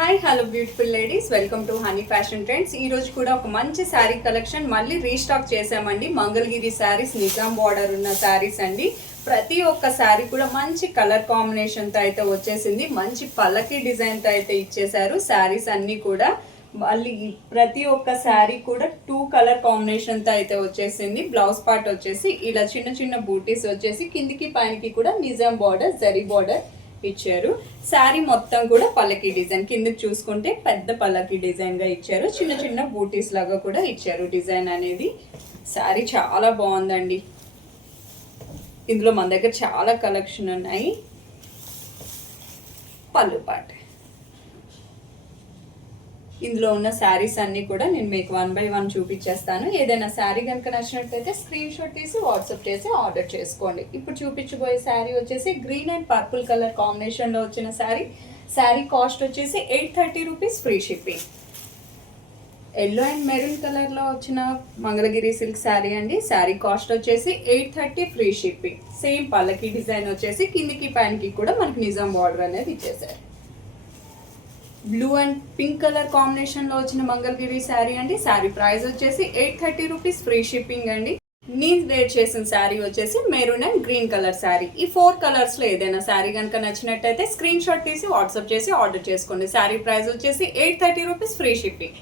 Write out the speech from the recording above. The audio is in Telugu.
Hi hello beautiful ladies, welcome to honey fashion trends. ఈ రోజు కూడా ఒక మంచి శారీ కలెక్షన్ మళ్ళీ రీస్టాక్ చేసామండి. మంగళగిరి శారీస్, నిజాం బార్డర్ ఉన్న శారీస్ అండి. ప్రతి ఒక్క శారీ కూడా మంచి కలర్ కాంబినేషన్తో అయితే వచ్చేసింది. మంచి పల్లకి డిజైన్తో అయితే ఇచ్చేసారు. శారీస్ అన్నీ కూడా మళ్ళీ ప్రతి ఒక్క శారీ కూడా 2 కలర్ కాంబినేషన్తో అయితే వచ్చేసింది. బ్లౌజ్ పార్ట్ వచ్చేసి ఇలా చిన్న చిన్న బూటీస్ వచ్చేసి కిందికి పైనకి కూడా నిజాం బార్డర్, జరీ బార్డర్ ఇచ్చారు. శారీ మొత్తం కూడా పల్లకి డిజైన్, కిందకి చూసుకుంటే పెద్ద పల్లకి డిజైన్ గా ఇచ్చారు. చిన్న చిన్న బూటీస్ లాగా కూడా ఇచ్చారు డిజైన్ అనేది. శారీ చాలా బాగుందండి. ఇందులో మన దగ్గర చాలా కలెక్షన్ ఉన్నాయి. పళ్ళు పాట, ఇందులో ఉన్న శారీస్ అన్నీ కూడా నేను మీకు 1 by 1 చూపించేస్తాను. ఏదైనా శారీ కనుక నచ్చినట్లయితే స్క్రీన్ షాట్ తీసి వాట్సాప్ చేసి ఆర్డర్ చేసుకోండి. ఇప్పుడు చూపించబోయే శారీ వచ్చేసి గ్రీన్ అండ్ పర్పుల్ కలర్ కాంబినేషన్లో వచ్చిన శారీ. శారీ కాస్ట్ వచ్చేసి 830 rupees, free shipping. Yellow and maroon కలర్లో వచ్చిన మంగళగిరి సిల్క్ శారీ అండి. శారీ కాస్ట్ వచ్చేసి 830, ఫ్రీ షిప్పింగ్. సేమ్ పల్లకి డిజైన్ వచ్చేసి కిందికి పైనకి కూడా మనకి నిజాం బార్డర్ అనేది ఇచ్చేసారు. బ్లూ అండ్ పింక్ కలర్ కాంబినేషన్లో వచ్చిన మంగళగిరి శారీ అండి. శారీ ప్రైస్ వచ్చేసి 830 రూపీస్, ఫ్రీ షిప్పింగ్ అండి. నేను వేర్ చేసిన శారీ వచ్చేసి maroon and green colour sari. ఈ 4 కలర్స్లో ఏదైనా శారీ కనుక నచ్చినట్టయితే స్క్రీన్ షాట్ తీసి వాట్సాప్ చేసి ఆర్డర్ చేసుకోండి. శారీ ప్రైస్ వచ్చేసి 830 రూపీస్, ఫ్రీ షిప్పింగ్.